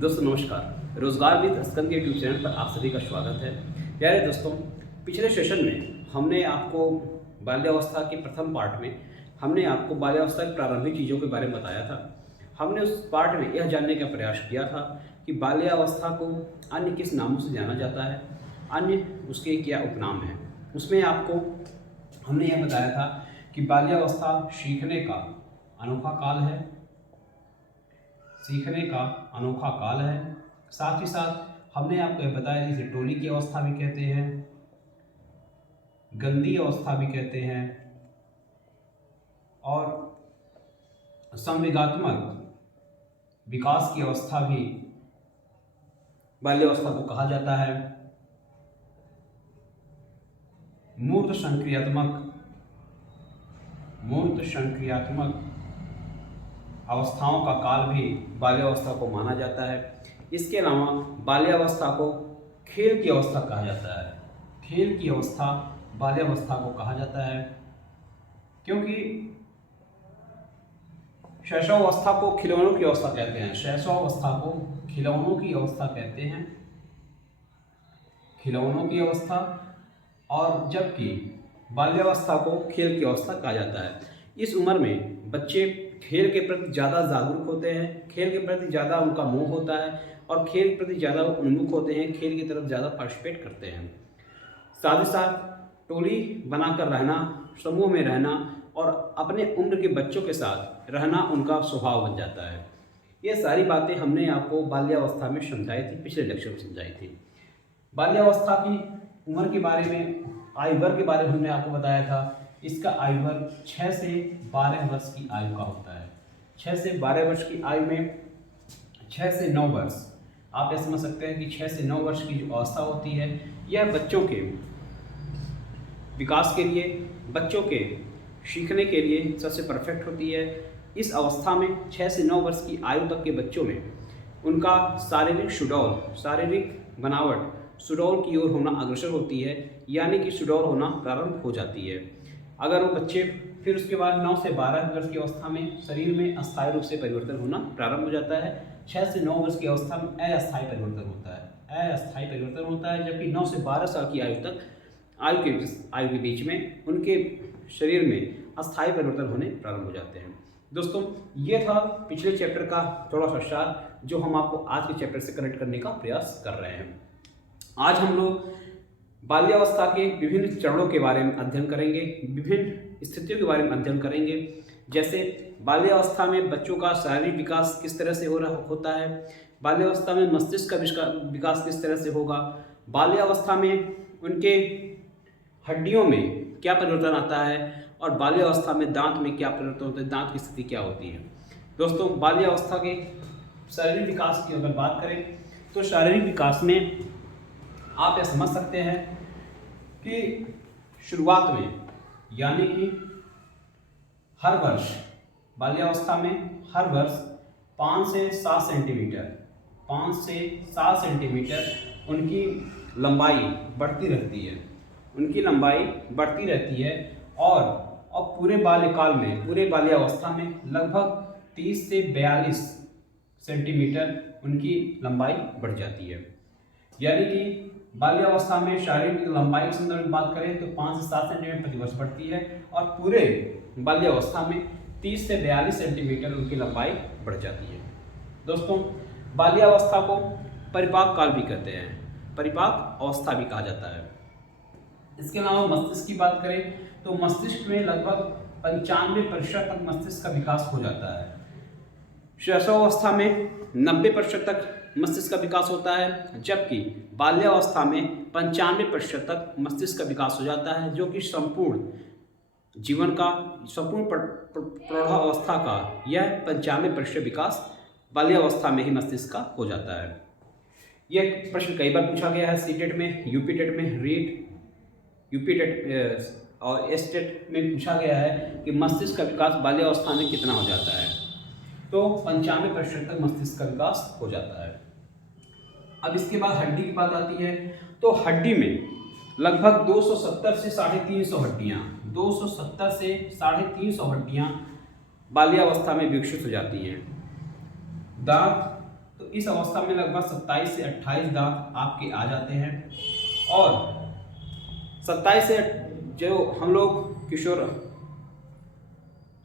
दोस्तों नमस्कार। रोजगार विद स्कंद के यूट्यूब चैनल पर आप सभी का स्वागत है। प्यारे दोस्तों, पिछले सेशन में हमने आपको बाल्यावस्था के प्रथम पार्ट में हमने आपको बाल्यावस्था की प्रारंभिक चीज़ों के बारे में बताया था। हमने उस पार्ट में यह जानने का प्रयास किया था कि बाल्यावस्था को अन्य किस नामों से जाना जाता है, अन्य उसके क्या उपनाम हैं। उसमें आपको हमने यह बताया था कि बाल्यावस्था सीखने का अनोखा काल है, सीखने का अनोखा काल है। साथ ही साथ हमने आपको यह बताया जिसे टोली की अवस्था भी कहते हैं, गंदी अवस्था भी कहते हैं और संवेगात्मक विकास की अवस्था भी बाल्यावस्था को कहा जाता है। मूर्त संक्रियात्मक अवस्थाओं का काल भी बाल्यावस्था को माना जाता है। इसके अलावा बाल्यावस्था को खेल की अवस्था कहा जाता है। खेल की अवस्था बाल्यावस्था को कहा जाता है, क्योंकि शैशवावस्था को खिलौनों की अवस्था कहते हैं। शैशवावस्था को खिलौनों की अवस्था कहते हैं, खिलौनों की अवस्था, और जबकि बाल्यावस्था को खेल की अवस्था कहा जाता है। इस उम्र में बच्चे खेल के प्रति ज़्यादा जागरूक होते हैं, खेल के प्रति ज़्यादा उनका मोह होता है और खेल के प्रति ज़्यादा उन्मुख होते हैं, खेल की तरफ ज़्यादा पार्टिसिपेट करते हैं। साथ ही साथ टोली बनाकर रहना, समूह में रहना और अपने उम्र के बच्चों के साथ रहना उनका स्वभाव बन जाता है। ये सारी बातें हमने आपको बाल्यावस्था में समझाई थी, पिछले लेक्चर में समझाई थी। बाल्यावस्था की उम्र के बारे में, आयु वर्ग के बारे में हमने आपको बताया था। इसका आयु वर्ग 6 से 12 वर्ष की आयु का होता है। 6 से 12 वर्ष की आयु में 6 से 9 वर्ष, आप यह समझ सकते हैं कि 6 से 9 वर्ष की जो अवस्था होती है, यह बच्चों के विकास के लिए, बच्चों के सीखने के लिए सबसे परफेक्ट होती है। इस अवस्था में 6 से 9 वर्ष की आयु तक के बच्चों में उनका शारीरिक सुडौल, शारीरिक बनावट सुडौल की ओर होना अग्रसर होती है, यानी कि सुडौल होना प्रारंभ हो जाती है। अगर वो बच्चे फिर उसके बाद 9 से 12 वर्ष की अवस्था में शरीर में अस्थायी रूप से परिवर्तन होना प्रारंभ हो जाता है। 6 से 9 वर्ष की अवस्था में अस्थायी परिवर्तन होता है, अस्थायी परिवर्तन होता है, जबकि 9 से 12 साल की आयु तक आयु के बीच में उनके शरीर में अस्थायी परिवर्तन होने प्रारंभ हो जाते हैं। दोस्तों, ये था पिछले चैप्टर का थोड़ा सा सार, जो हम आपको आज के चैप्टर से कनेक्ट करने का प्रयास कर रहे हैं। आज हम लोग बाल्यावस्था के विभिन्न चरणों के बारे में अध्ययन करेंगे, विभिन्न स्थितियों के बारे में अध्ययन करेंगे। जैसे बाल्यावस्था में बच्चों का शारीरिक विकास किस तरह से होता है, बाल्यावस्था में मस्तिष्क का विकास किस तरह से होगा, बाल्यावस्था में उनके हड्डियों में क्या परिवर्तन आता है, और बाल्यावस्था में दांत में क्या परिवर्तन होता है, दांत की स्थिति क्या होती है। दोस्तों, बाल्यावस्था के शारीरिक विकास की अगर बात करें तो शारीरिक विकास में आप यह समझ सकते हैं कि शुरुआत में, यानी कि हर वर्ष बाल्यावस्था में हर वर्ष 5 से 7 सेंटीमीटर उनकी लंबाई बढ़ती रहती है, और पूरे बाल्यकाल में, पूरे बाल्यावस्था में लगभग 30 से 42 सेंटीमीटर उनकी लंबाई बढ़ जाती है। यानी कि बाल्यावस्था में शारीरिक लंबाई के संदर्भ में बात करें तो 5 से 7 सेंटीमीटर प्रति वर्ष बढ़ती है, और पूरे बाल्यावस्था में 30 से 42 सेंटीमीटर उनकी लंबाई बढ़ जाती है। दोस्तों, बाल्यावस्था को परिपाक काल भी कहते हैं, परिपाक अवस्था भी कहा जाता है। इसके अलावा मस्तिष्क की बात करें तो मस्तिष्क में लगभग 95% तक मस्तिष्क का विकास हो जाता है। शैशवावस्था में 90% तक मस्तिष्क का विकास होता है, जबकि बाल्यावस्था में 95% तक मस्तिष्क का विकास हो जाता है, जो कि संपूर्ण जीवन का, संपूर्ण प्रौढ़ावस्था का यह 95% विकास बाल्यावस्था में ही मस्तिष्क का हो जाता है। यह प्रश्न कई बार पूछा गया है सीटेट में, यूपी टेट में, यूपी टेट और एसटेट में पूछा गया है कि मस्तिष्क का विकास बाल्यावस्था में कितना हो जाता है, तो 95% तक मस्तिष्क का विकास हो जाता है। अब इसके बाद हड्डी की बात आती है, तो हड्डी में लगभग 270 से 350 हड्डियाँ, 270 से 350 हड्डियाँ बाल्यावस्था में विकसित हो जाती हैं। दांत, तो इस अवस्था में लगभग 27 से 28 दांत आपके आ जाते हैं। और 27 से जो हम लोग किशोर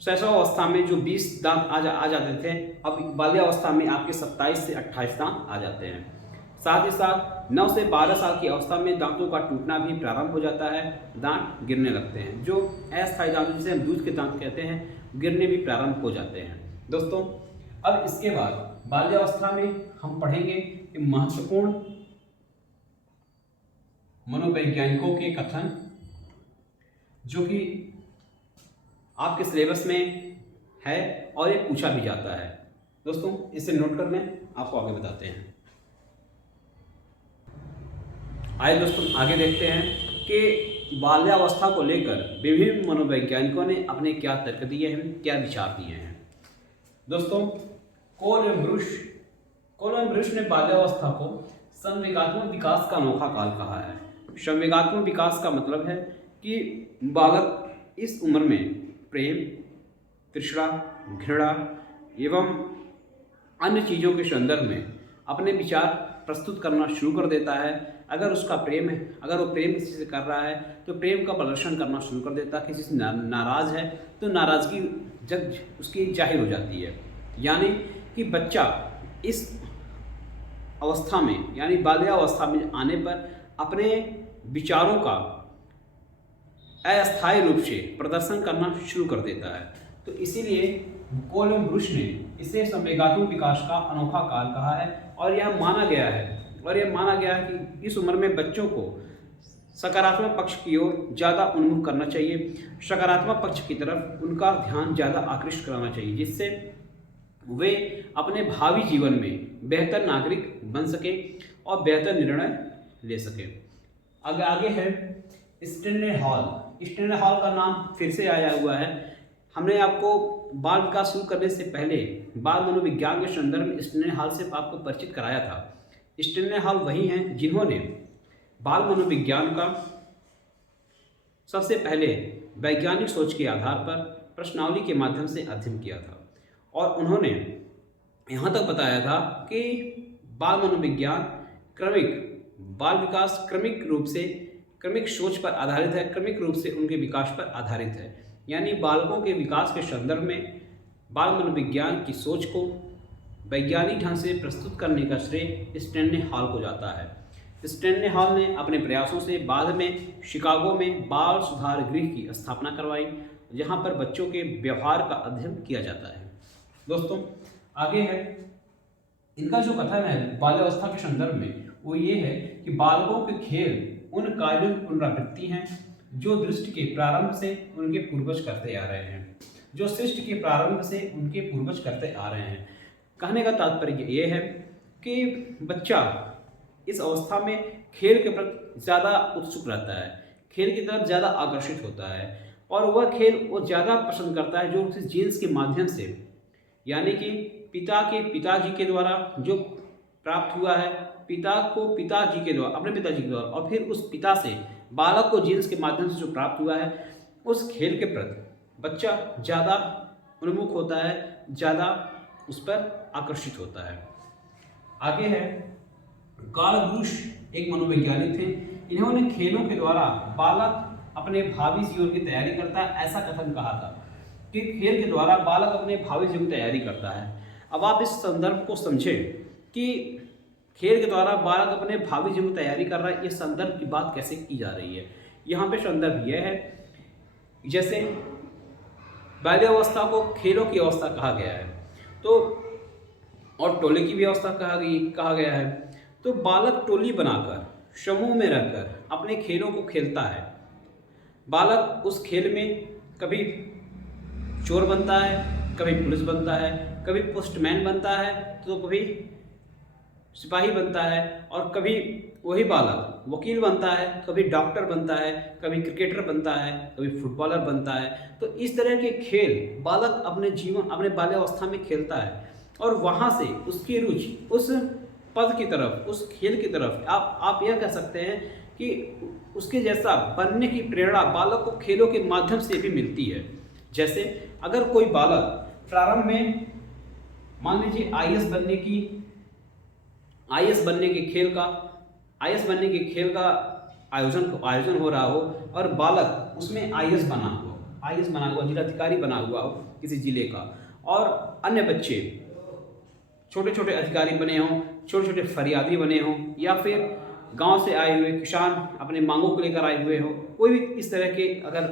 शैशवावस्था में जो 20 दांत आ जाते थे, अब बाल्यावस्था में आपके 27 से 28 दांत आ जाते हैं। साथ ही साथ 9 से 12 साल की अवस्था में दांतों का टूटना भी प्रारंभ हो जाता है, दांत गिरने लगते हैं। जो अस्थायी दांत जिसे हम दूध के दांत कहते हैं, गिरने भी प्रारंभ हो जाते हैं। दोस्तों, अब इसके बाद बाल्यावस्था में हम पढ़ेंगे कि महत्वपूर्ण मनोवैज्ञानिकों के कथन, जो कि आपके सिलेबस में है और ये पूछा भी जाता है। दोस्तों, इसे नोट कर लें, आपको आगे बताते हैं। आइए दोस्तों, आगे देखते हैं कि बाल्यावस्था को लेकर विभिन्न मनोवैज्ञानिकों ने अपने क्या तर्क दिए हैं, क्या विचार दिए हैं। दोस्तों, कोल एवं ब्रुश ने बाल्यावस्था को संवेगात्मक विकास का अनोखा काल कहा है। संवेगात्मक विकास का मतलब है कि बालक इस उम्र में प्रेम, तृष्णा, घृणा एवं अन्य चीज़ों के संदर्भ में अपने विचार प्रस्तुत करना शुरू कर देता है। अगर उसका प्रेम है, अगर वो प्रेम किसी से कर रहा है तो प्रेम का प्रदर्शन करना शुरू कर देता है। किसी से नाराज़ है तो नाराज़गी जब उसकी जाहिर हो जाती है। यानी कि बच्चा इस अवस्था में, यानी बाल्यावस्था में आने पर अपने विचारों का अस्थायी रूप से प्रदर्शन करना शुरू कर देता है। तो इसीलिए कोल एवं ब्रुश ने इसे संवेगात्मक विकास का अनोखा काल कहा है। और यह माना गया है कि इस उम्र में बच्चों को सकारात्मक पक्ष की ओर ज़्यादा उन्मुख करना चाहिए, सकारात्मक पक्ष की तरफ उनका ध्यान ज़्यादा आकृष्ट कराना चाहिए, जिससे वे अपने भावी जीवन में बेहतर नागरिक बन सके और बेहतर निर्णय ले सके। आगे है स्टेनले हॉल का नाम फिर से आया हुआ है। हमने आपको बाल विकास शुरू करने से पहले बाल मनोविज्ञान के संदर्भ में स्टेनले हॉल से आपको परिचित कराया था। स्टेनले हॉल वही हैं जिन्होंने बाल मनोविज्ञान का सबसे पहले वैज्ञानिक सोच के आधार पर प्रश्नावली के माध्यम से अध्ययन किया था। और उन्होंने यहाँ तक बताया था कि बाल मनोविज्ञान बाल विकास क्रमिक सोच पर आधारित है, क्रमिक रूप से उनके विकास पर आधारित है। यानी बालकों के विकास के संदर्भ में बाल मनोविज्ञान की सोच को वैज्ञानिक ढंग से प्रस्तुत करने का श्रेय स्टेनले हॉल को जाता है। स्टेनले हॉल ने अपने प्रयासों से बाद में शिकागो में बाल सुधार गृह की स्थापना करवाई, जहाँ पर बच्चों के व्यवहार का अध्ययन किया जाता है। दोस्तों, आगे है इनका जो कथन है बाल्यावस्था के संदर्भ में, वो ये है कि बालकों के खेल उन कार्यों की पुनरावृत्ति हैं जो सृष्टि के प्रारंभ से उनके पूर्वज करते आ रहे हैं, कहने का तात्पर्य ये है कि बच्चा इस अवस्था में खेल के प्रति ज़्यादा उत्सुक रहता है, खेल की तरफ ज़्यादा आकर्षित होता है, और वह खेल वो ज़्यादा पसंद करता है जो उसे जीन्स के माध्यम से, यानी कि पिताजी के द्वारा जो प्राप्त हुआ है, अपने पिताजी के द्वारा, और फिर उस पिता से बालक को जीन्स के माध्यम से जो प्राप्त हुआ है, उस खेल के प्रति बच्चा ज़्यादा उन्मुख होता है, ज़्यादा उस पर आकर्षित होता है। आगे है कार्ल ब्रूश, एक मनोवैज्ञानिक थे। इन्होंने खेलों के द्वारा बालक अपने भावी जीवन की तैयारी करता है, ऐसा कथन कहा था कि खेल के द्वारा बालक अपने भावी जीवन की तैयारी करता है। अब आप इस संदर्भ को समझें कि खेल के द्वारा बालक अपने भावी जीवन की तैयारी कर रहा है, इस संदर्भ की बात कैसे की जा रही है। यहाँ पे संदर्भ यह है, जैसे बाल्यावस्था को खेलों की अवस्था कहा गया है, तो और टोले की भी अवस्था कहा गया है। तो बालक टोली बनाकर समूह में रहकर अपने खेलों को खेलता है। बालक उस खेल में कभी चोर बनता है, कभी पुलिस बनता है, कभी पोस्टमैन बनता है, तो कभी सिपाही बनता है, और कभी वही बालक वकील बनता है, कभी डॉक्टर बनता है, कभी क्रिकेटर बनता है, कभी फुटबॉलर बनता है। तो इस तरह के खेल बालक अपने बाल्यावस्था में खेलता है, और वहाँ से उसकी रुचि उस पद की तरफ, उस खेल की तरफ, आप यह कह सकते हैं कि उसके जैसा बनने की प्रेरणा बालक को खेलों के माध्यम से भी मिलती है। जैसे अगर कोई बालक प्रारंभ में मान लीजिए IAS बनने की आईएएस बनने के खेल का आयोजन हो रहा हो और बालक उसमें आईएएस बना हुआ, जिलाधिकारी बना हुआ हो किसी जिले का, और अन्य बच्चे छोटे छोटे अधिकारी बने हों, छोटे छोटे फरियादी बने हों, या फिर गांव से आए हुए किसान अपने मांगों को लेकर आए हुए हो, कोई भी इस तरह के अगर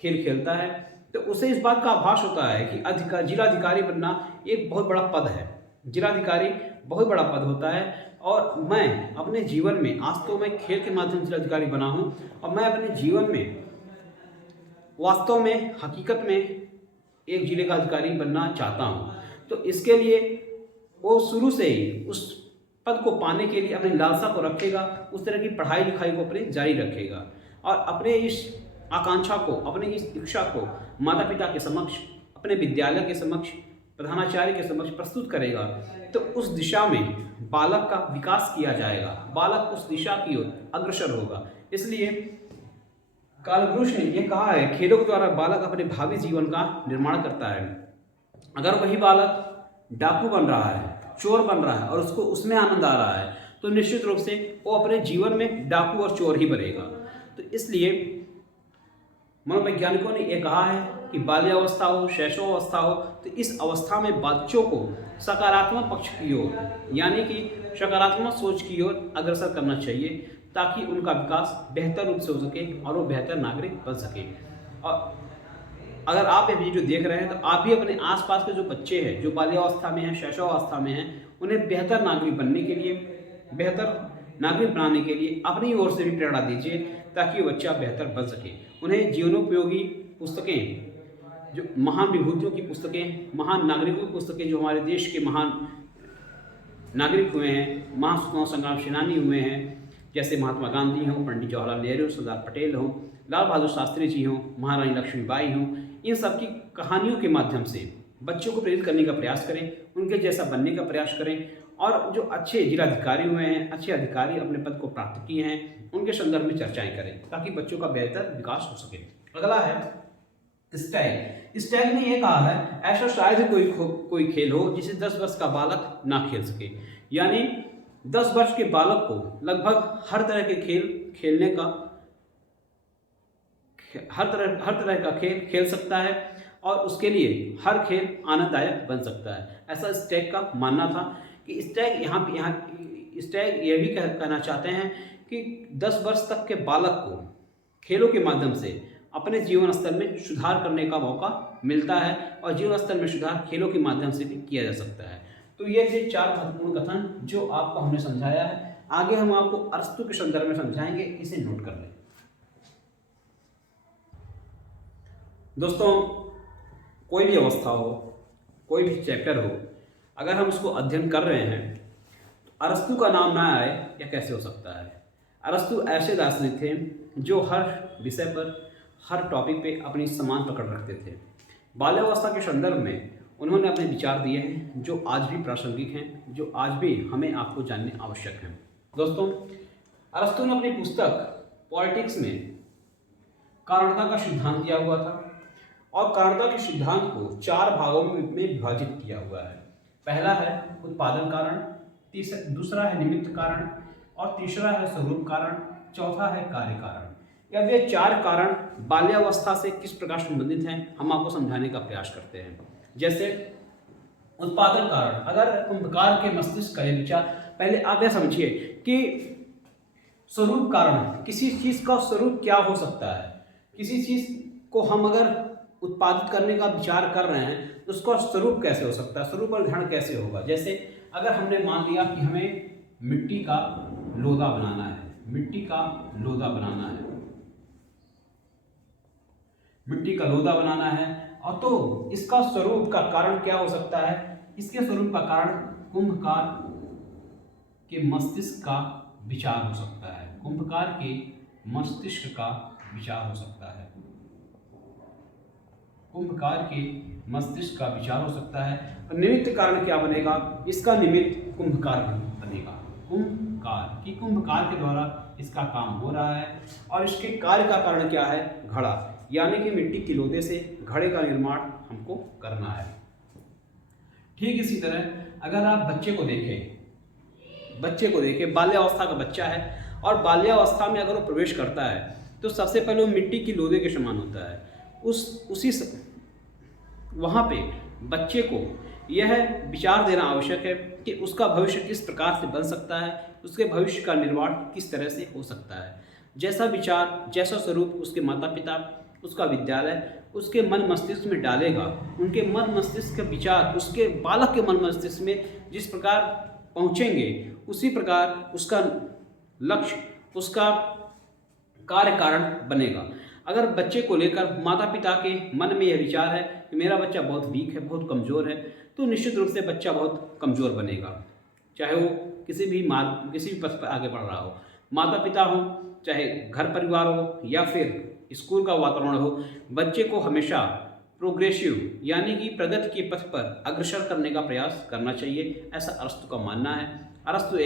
खेल खेलता है तो उसे इस बात का आभास होता है कि जिलाधिकारी बनना एक बहुत बड़ा पद है। जिलाधिकारी बहुत बड़ा पद होता है और मैं अपने जीवन में, आज तो मैं खेल के माध्यम से जिलाधिकारी बना हूँ, और मैं अपने जीवन में वास्तव में हकीकत में एक जिले का अधिकारी बनना चाहता हूँ। तो इसके लिए वो शुरू से ही उस पद को पाने के लिए अपनी लालसा को रखेगा, उस तरह की पढ़ाई लिखाई को अपने जारी रखेगा और अपने इस आकांक्षा को, अपने इस इच्छा को माता पिता के समक्ष, अपने विद्यालय के समक्ष, प्रधानाचार्य के समक्ष प्रस्तुत करेगा। तो उस दिशा में बालक का विकास किया जाएगा, बालक उस दिशा की ओर अग्रसर होगा। इसलिए कालपुरुष ने यह कहा है, खेलों के द्वारा बालक अपने भावी जीवन का निर्माण करता है। अगर वही बालक डाकू बन रहा है, चोर बन रहा है और उसको उसमें आनंद आ रहा है, तो निश्चित रूप से वो अपने जीवन में डाकू और चोर ही बनेगा। तो इसलिए मनोवैज्ञानिकों ने यह कहा है कि बाल्यावस्था हो, शैशवावस्था हो, तो इस अवस्था में बच्चों को सकारात्मक पक्ष की ओर, यानी कि सकारात्मक सोच की ओर अग्रसर करना चाहिए, ताकि उनका विकास बेहतर रूप से हो सके और वो बेहतर नागरिक बन सके। और अगर आप ये वीडियो देख रहे हैं तो आप भी अपने आसपास के जो बच्चे हैं, जो बाल्यावस्था में हैं, शैशवावस्था में हैं, उन्हें बेहतर नागरिक बनने के लिए, बेहतर नागरिक बनाने के लिए अपनी ओर से भी प्रेरणा दीजिए, ताकि वो बच्चा बेहतर बन सके। उन्हें जीवनोपयोगी पुस्तकें, जो महान विभूतियों की पुस्तकें, महान नागरिकों की पुस्तकें, जो हमारे देश के महान नागरिक हुए हैं, महान स्वतंत्रता संग्राम सेनानी हुए हैं, जैसे महात्मा गांधी हों, पंडित जवाहरलाल नेहरू, सरदार पटेल हों, लाल बहादुर शास्त्री जी हों, महारानी लक्ष्मीबाई हों, इन सब की कहानियों के माध्यम से बच्चों को प्रेरित करने का प्रयास करें, उनके जैसा बनने का प्रयास करें। और जो अच्छे जिलाधिकारी हुए हैं, अच्छे अधिकारी अपने पद को प्राप्त किए हैं, उनके संदर्भ में चर्चाएं करें, ताकि बच्चों का बेहतर विकास हो सके। अगला है स्टैग। स्टैग ने यह कहा है, ऐसा शायद ही कोई खेल हो जिसे 10 वर्ष का बालक ना खेल सके। यानी 10 वर्ष के बालक को लगभग हर तरह के खेल खेलने का, हर तरह का खेल खेल सकता है और उसके लिए हर खेल आनंददायक बन सकता है। ऐसा स्टैग का मानना था कि स्टैग यह भी कहना चाहते हैं कि 10 वर्ष तक के बालक को खेलों के माध्यम से अपने जीवन स्तर में सुधार करने का मौका मिलता है और जीवन स्तर में सुधार खेलों के माध्यम से भी किया जा सकता है। तो ये थे 4 महत्वपूर्ण कथन जो आपको हमने समझाया है। आगे हम आपको अरस्तु के संदर्भ में समझाएंगे, इसे नोट कर लें। दोस्तों, कोई भी अवस्था हो, कोई भी चैप्टर हो, अगर हम उसको अध्ययन कर रहे हैं तो अरस्तु का नाम ना आए या कैसे हो सकता है। अरस्तु ऐसे दार्शनिक थे जो हर विषय पर, हर टॉपिक पे अपनी समान पकड़ रखते थे। बाल्यावस्था के संदर्भ में उन्होंने अपने विचार दिए हैं जो आज भी प्रासंगिक हैं, जो आज भी हमें आपको जानने आवश्यक हैं। दोस्तों, अरस्तु ने अपनी पुस्तक पॉलिटिक्स में कारणता का सिद्धांत दिया हुआ था और कारणता के सिद्धांत को 4 भागों में विभाजित किया हुआ है। पहला है उत्पादन कारण, दूसरा है निमित्त कारण और तीसरा है स्वरूप कारण, चौथा है कार्य कारण। अब ये 4 कारण बाल्यावस्था से किस प्रकार संबंधित हैं, हम आपको समझाने का प्रयास करते हैं। जैसे उत्पादन कारण, अगर कुंभकार के मस्तिष्क का विचार, पहले आप यह समझिए कि स्वरूप कारण, किसी चीज का स्वरूप क्या हो सकता है। किसी चीज को हम अगर उत्पादित करने का विचार कर रहे हैं तो उसका स्वरूप कैसे हो सकता है, स्वरूप और ढंग कैसे होगा। जैसे अगर हमने मान लिया कि हमें मिट्टी का लोदा बनाना है, मिट्टी का लोदा बनाना है, मिट्टी का लोदा बनाना है, और तो इसका स्वरूप का कारण क्या हो सकता है। इसके स्वरूप का कारण कुंभकार के मस्तिष्क का विचार हो सकता है, कुंभकार के मस्तिष्क का विचार हो सकता है, कुंभकार के मस्तिष्क का विचार हो सकता है। और निमित्त कारण क्या बनेगा, इसका निमित्त कुंभकार बनेगा, कुंभकार की, कुंभकार के द्वारा इसका काम हो रहा है। और इसके कार्य का कारण क्या है, घड़ा, यानी कि मिट्टी के लोदे से घड़े का निर्माण हमको करना है। ठीक इसी तरह अगर आप बच्चे को देखें बच्चे को देखिए, बाल्यावस्था का बच्चा है और बाल्यावस्था में अगर वो प्रवेश करता है तो सबसे पहले वो मिट्टी की लोदे के समान होता है। वहाँ पे बच्चे को यह विचार देना आवश्यक है कि उसका भविष्य किस प्रकार से बन सकता है, उसके भविष्य का निर्माण किस तरह से हो सकता है। जैसा विचार, जैसा स्वरूप उसके माता पिता, उसका विद्यालय उसके मन मस्तिष्क में डालेगा, उनके मन मस्तिष्क के विचार उसके बालक के मन मस्तिष्क में जिस प्रकार पहुँचेंगे, उसी प्रकार उसका लक्ष्य, उसका कार्य कारण बनेगा। अगर बच्चे को लेकर माता पिता के मन में यह विचार है कि मेरा बच्चा बहुत वीक है, बहुत कमज़ोर है, तो निश्चित रूप से बच्चा बहुत कमज़ोर बनेगा। चाहे वो किसी भी पथ पर आगे बढ़ रहा हो, माता पिता हो, चाहे घर परिवार हो या फिर स्कूल का वातावरण हो, बच्चे को हमेशा प्रोग्रेसिव यानी कि प्रगति के पथ पर अग्रसर करने का प्रयास करना चाहिए, ऐसा अरस्तु का मानना है। अरस्तु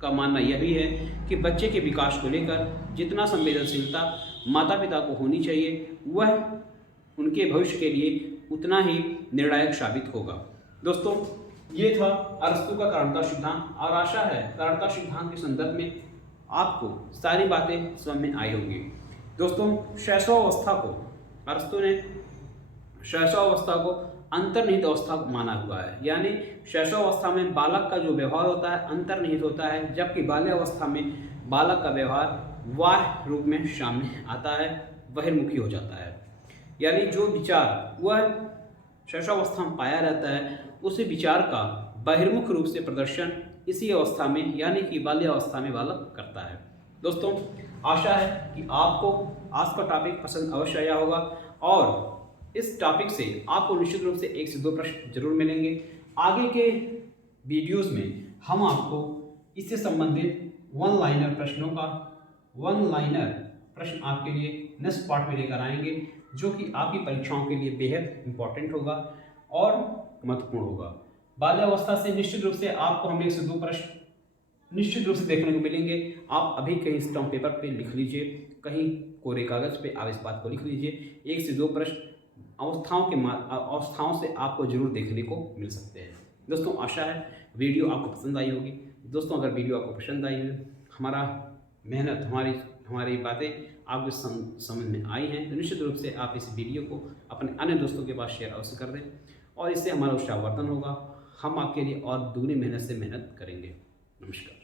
का मानना यह भी है कि बच्चे के विकास को लेकर जितना संवेदनशीलता माता पिता को होनी चाहिए, वह उनके भविष्य के लिए उतना ही निर्णायक साबित होगा। दोस्तों, ये था अरस्तु का कारणता सिद्धांत और आशा है कारणता सिद्धांत के संदर्भ में आपको सारी बातें समझ में आई होंगी। दोस्तों, शैशवावस्था को अरस्तु ने शैशवावस्था को अंतर्निहित अवस्था माना हुआ है, यानी शैशवावस्था में बालक का जो व्यवहार होता है अंतर्निहित होता है, जबकि बाल्यावस्था में बालक का व्यवहार बाह्य रूप में सामने आता है, बहिर्मुखी हो जाता है। यानी जो विचार वह शैशवावस्था में पाया रहता है, उसी विचार का बहिर्मुख रूप से प्रदर्शन इसी अवस्था में यानी कि बाल्यावस्था में बालक करता है। दोस्तों, आशा है कि आपको आज का टॉपिक पसंद अवश्य आया होगा और इस टॉपिक से आपको निश्चित रूप से 1 से 2 प्रश्न जरूर मिलेंगे। आगे के वीडियोस में हम आपको इससे संबंधित वन लाइनर प्रश्न आपके लिए नेक्स्ट पार्ट में लेकर आएंगे, जो कि आपकी परीक्षाओं के लिए बेहद इम्पॉर्टेंट होगा और महत्वपूर्ण होगा। बाल्यावस्था से निश्चित रूप से आपको हम 1 से 2 प्रश्न निश्चित रूप से देखने को मिलेंगे। आप अभी कहीं स्टम्प पेपर पे लिख लीजिए, कहीं कोरे कागज पे आप इस बात को लिख लीजिए। 1 से 2 प्रश्न अवस्थाओं से आपको जरूर देखने को मिल सकते हैं। दोस्तों, आशा है वीडियो आपको पसंद आई होगी। दोस्तों, अगर वीडियो आपको पसंद आई है, हमारा मेहनत हमारी बातें आपके समझ में आई हैं, तो निश्चित रूप से आप इस वीडियो को अपने अन्य दोस्तों के पास शेयर अवश्य कर दें और इससे हमारा उत्साहवर्धन होगा। हम आपके लिए और दुगनी मेहनत से मेहनत करेंगे। नमस्कार।